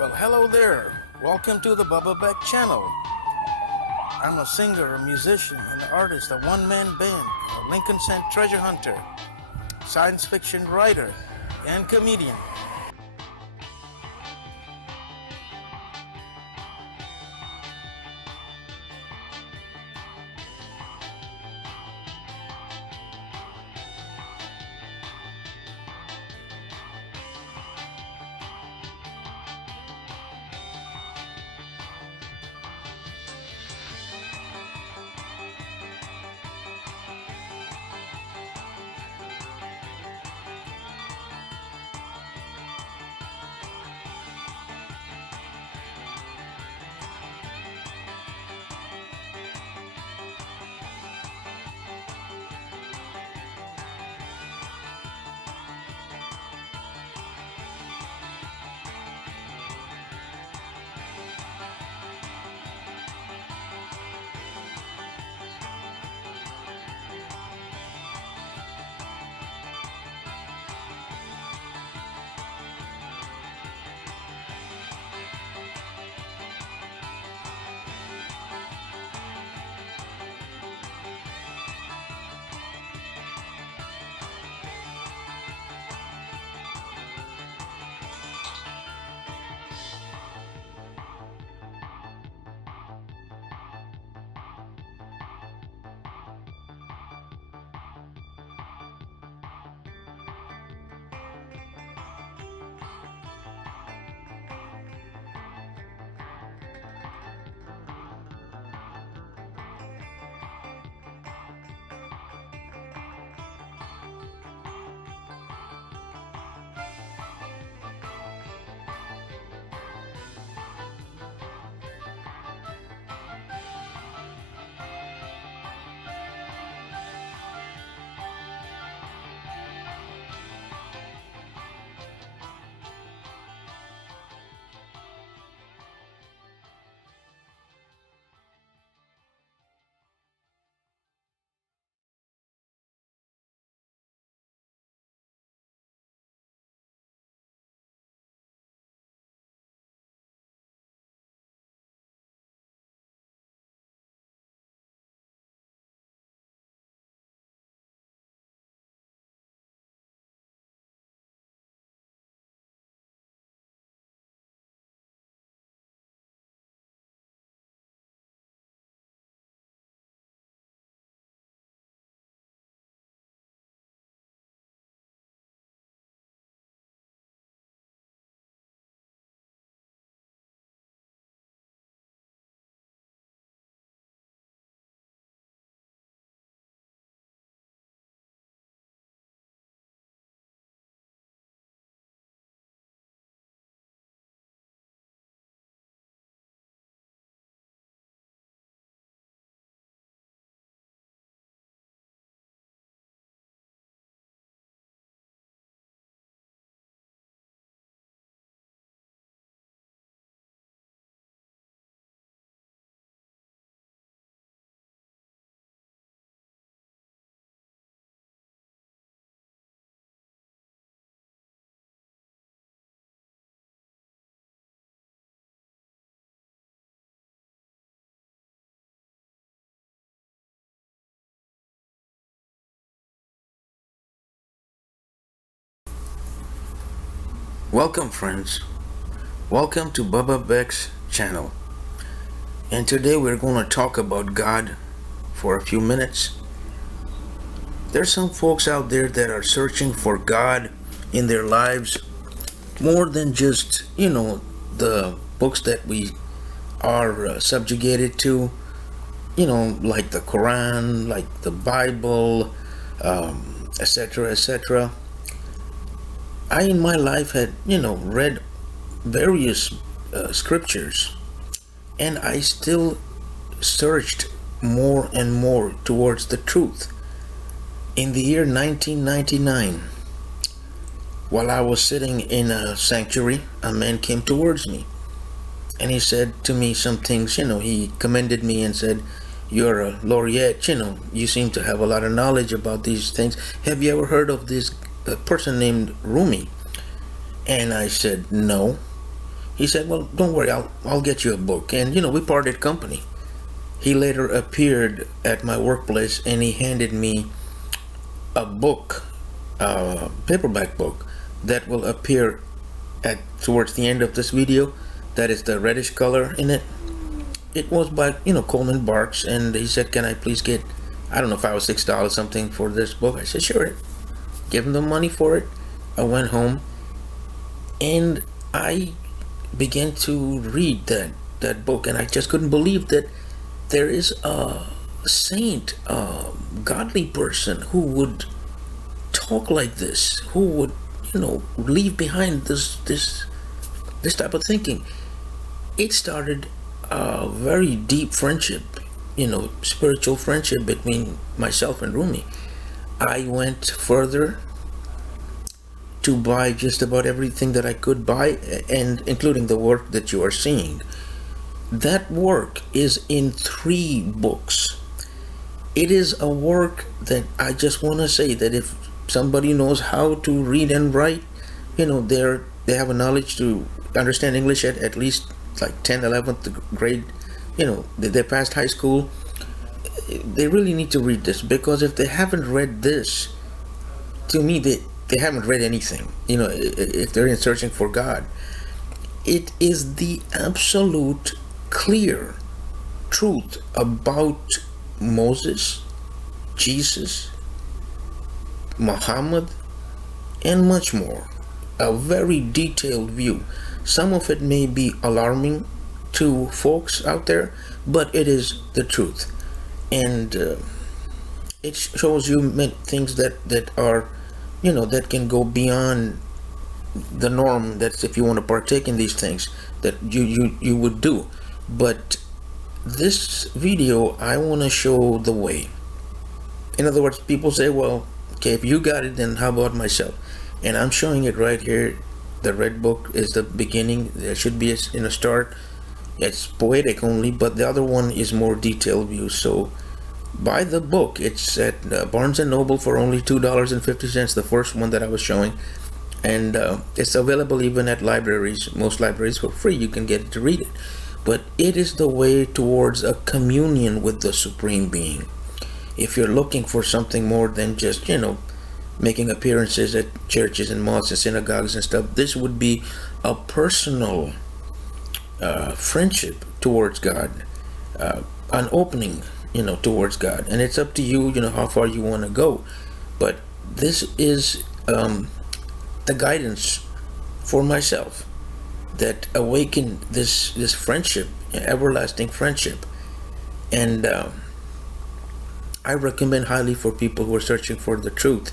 Well, hello there. Welcome to the Bubba Beck channel. I'm a singer, a musician, an artist, a one-man band, a Lincoln Cent treasure hunter, science fiction writer, and comedian. Welcome, friends. Welcome to Bubba Beck's channel. And today we're going to talk about God for a few minutes. There's some folks out there that are searching for God in their lives more than just, the books that we are subjugated to, like the Quran, like the Bible, etc., etc. I, in my life, had, read various scriptures, and I still searched more and more towards the truth. In the year 1999, while I was sitting in a sanctuary, a man came towards me, and he said to me some things. He commended me and said, "You're a laureate, you seem to have a lot of knowledge about these things. Have you ever heard of this person named Rumi?" And I said, "No." he said, "Well, don't worry, I'll get you a book." And we parted company. He later appeared at my workplace and he handed me a book, a paperback book that will appear at towards the end of this video. That is the reddish color in it. It was by Coleman Barks, and he said, "Can I please get, I don't know, $5 or $6 something for this book?" I said, "Sure." Give him the money for it. I went home and I began to read that book, and I just couldn't believe that there is a saint, a godly person who would talk like this, who would leave behind this type of thinking. It started a very deep friendship, spiritual friendship between myself and Rumi. I went further to buy just about everything that I could buy, and including the work that you are seeing. That work is in 3 books. It is a work that I just want to say that if somebody knows how to read and write, they have a knowledge to understand English at least like 10th, 11th grade, they passed high school, they really need to read this, because if they haven't read this, to me, they haven't read anything. If they're in searching for God, it is the absolute clear truth about Moses, Jesus, Muhammad, and much more. A very detailed view. Some of it may be alarming to folks out there, but it is the truth. And it shows you things that are, that can go beyond the norm. That's if you want to partake in these things that you would do. But this video, I want to show the way. In other words, people say, well, okay, if you got it, then how about myself? And I'm showing it right here. The red book is the beginning. There should be in a start. It's poetic only, but the other one is more detailed view. So buy the book. It's at Barnes & Noble for only $2.50, the first one that I was showing. And it's available even at libraries, most libraries, for free. You can get it to read it. But it is the way towards a communion with the Supreme Being. If you're looking for something more than just, making appearances at churches and mosques and synagogues and stuff, this would be a personal friendship towards God, an opening, towards God. And it's up to you, how far you want to go. But this is the guidance for myself that awakened this friendship, everlasting friendship. And I recommend highly for people who are searching for the truth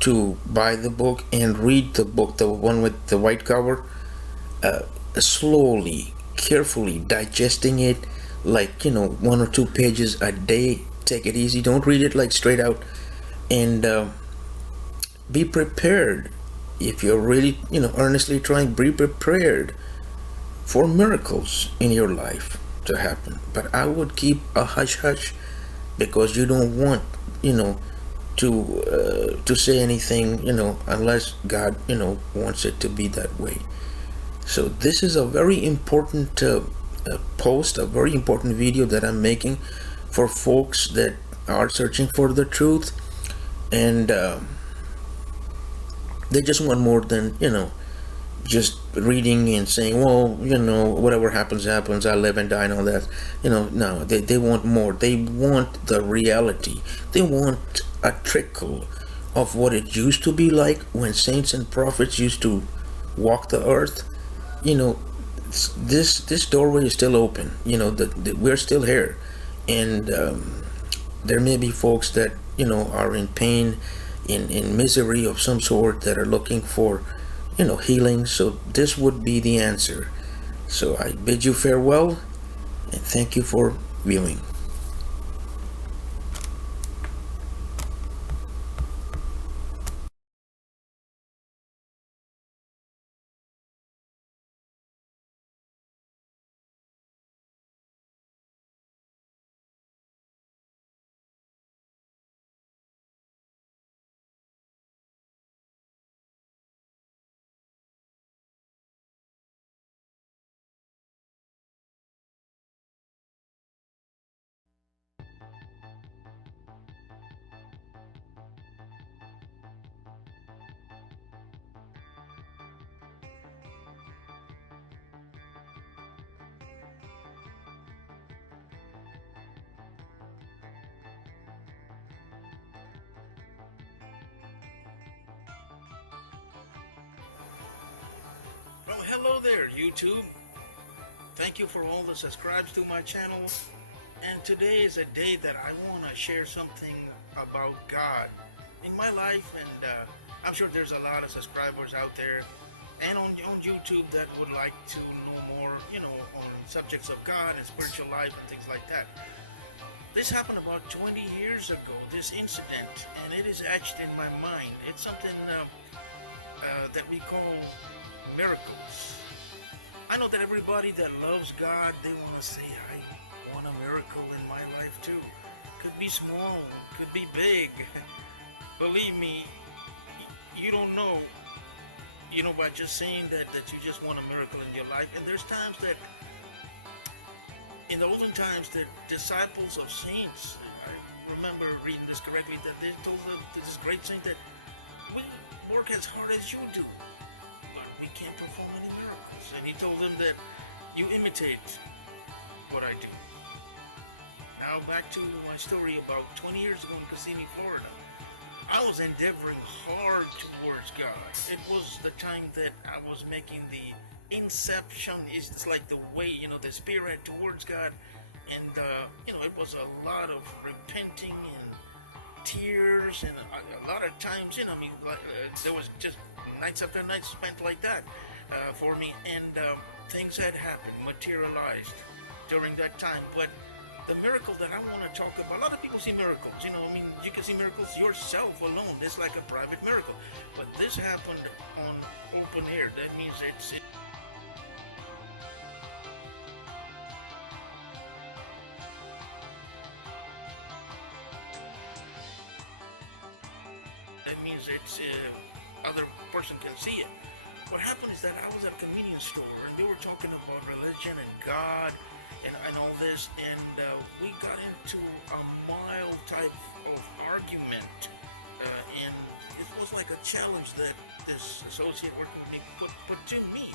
to buy the book and read the book, the one with the white cover, slowly, carefully, digesting it, like 1 or 2 pages a day. Take it easy. Don't read it like straight out. And be prepared. If you're really earnestly trying, be prepared for miracles in your life to happen. But I would keep a hush-hush, because you don't want to say anything unless God wants it to be that way. So this is a very important post, a very important video that I'm making for folks that are searching for the truth, and they just want more than just reading and saying, well, whatever happens, I live and die and all that. No, they want more. They want the reality. They want a trickle of what it used to be like when saints and prophets used to walk the earth. This doorway is still open. We're still here. And there may be folks that are in pain, in misery of some sort, that are looking for healing. So this would be the answer. So I bid you farewell, and thank you for viewing. Hello there, YouTube. Thank you for all the subscribes to my channel. And today is a day that I want to share something about God in my life. And I'm sure there's a lot of subscribers out there and on YouTube that would like to know more, on subjects of God and spiritual life and things like that. This happened about 20 years ago, this incident, and it is etched in my mind. It's something that we call miracles. I know that everybody that loves God, they want to say, I want a miracle in my life too. Could be small, could be big. Believe me, you don't know, by just saying that you just want a miracle in your life. And there's times that, in the olden times, the disciples of saints, I remember reading this correctly, that they told this great saint that we work as hard as you do, but we can't perform any miracles. And he told them that you imitate what I do. Now back to my story about 20 years ago in Kissimmee, Florida. I was endeavoring hard towards God. It was the time that I was making the inception, is like the way, the spirit towards God. And, it was a lot of repenting and tears and a lot of times, there was just nights after nights spent like that for me. And things had happened, materialized during that time. But the miracle that I want to talk about, a lot of people see miracles, you can see miracles yourself alone. It's like a private miracle. But this happened on open air. That means other person can see it. What happened is that I was at a convenience store and they were talking about religion and God and all this, and we got into a mild type of argument, and it was like a challenge that this associate working with me put to me,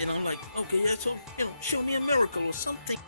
and I'm like, okay, yeah, so show me a miracle or something.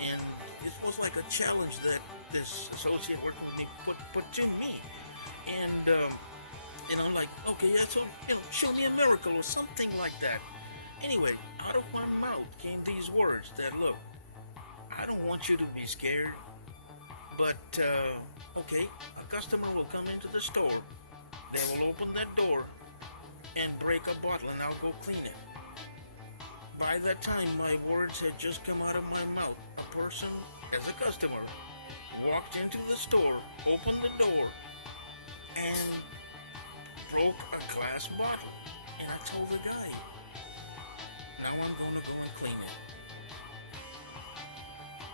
And it was like a challenge that this associate working with me put to me, and I'm like, okay, yeah, so show me a miracle or something like that. Anyway, out of my mouth came these words that, look, I don't want you to be scared, but okay, a customer will come into the store, they will open that door and break a bottle, and I'll go clean it. By that time, my words had just come out of my mouth. A person, as a customer, walked into the store, opened the door, and broke a glass bottle. And I told the guy, now I'm gonna go and clean it.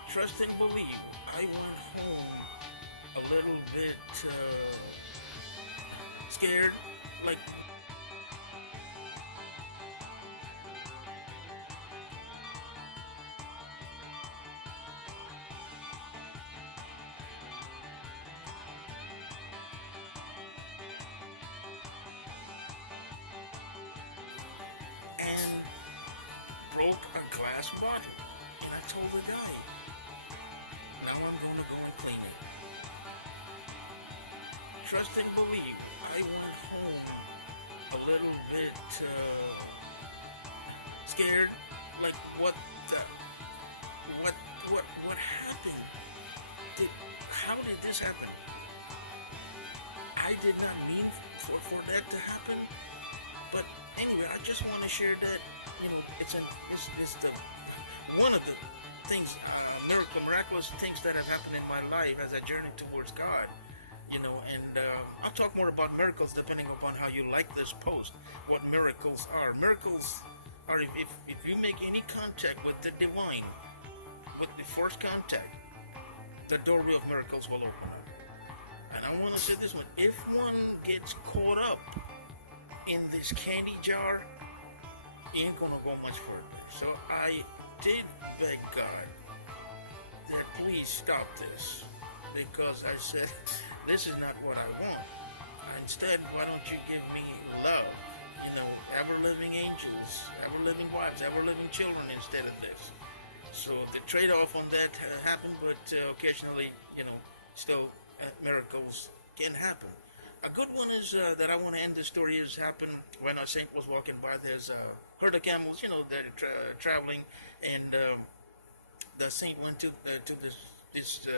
Trust and believe, I went home a little bit scared, like and broke a glass bottle. And I told the guy, now I'm gonna go and clean it. Trust and believe, I went home a little bit scared, like what happened? How did this happen? I did not mean for that to happen. But anyway, I just want to share that, it's the one of the things, miraculous things that have happened in my life as I journey towards God, and I'll talk more about miracles depending upon how you like this post, what miracles are. Miracles are if you make any contact with the divine, with the first contact, the doorway of miracles will open up. And I want to say this one, if one gets caught up in this candy jar, he ain't gonna go much further. So I did beg God that please stop this, because I said, this is not what I want. Instead, why don't you give me love, ever-living angels, ever-living wives, ever-living children instead of this. So the trade-off on that happened, but occasionally, still miracles can happen. A good one is that I want to end the story is happened when a saint was walking by. There's a herd of camels, they're traveling, and the saint went to this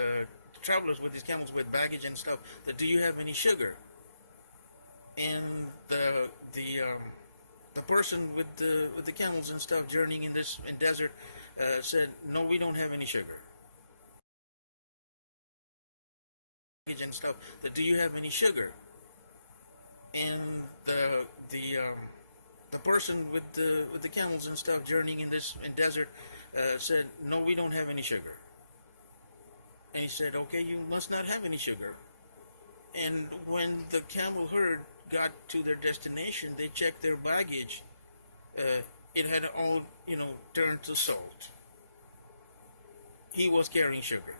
travelers with these camels with baggage and stuff. That, do you have any sugar? And the person with the camels and stuff journeying in this desert said, no, we don't have any sugar. And stuff. That, do you have any sugar? And the person with the camels and stuff journeying in this desert said, no, we don't have any sugar. And he said, okay, you must not have any sugar. And when the camel herd got to their destination, they checked their baggage. It had all, turned to salt. He was carrying sugar.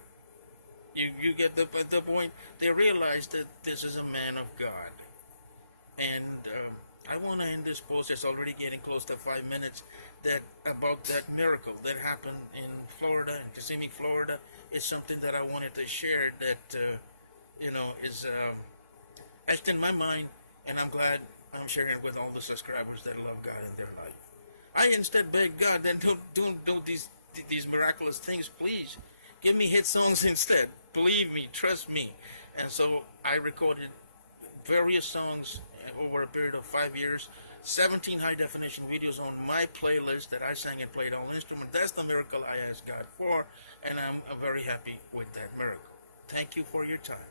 You get the point. They realized that this is a man of God. And I want to end this post. It's already getting close to 5 minutes. About that miracle that happened in Florida, in Kissimmee, Florida. It's something that I wanted to share. That is etched in my mind, and I'm glad I'm sharing it with all the subscribers that love God in their life. I instead beg God that don't do these miraculous things, please. Give me hit songs instead. Believe me, trust me. And so I recorded various songs over a period of 5 years, 17 high definition videos on my playlist that I sang and played all instruments. That's the miracle I asked God for, and I'm very happy with that miracle. Thank you for your time.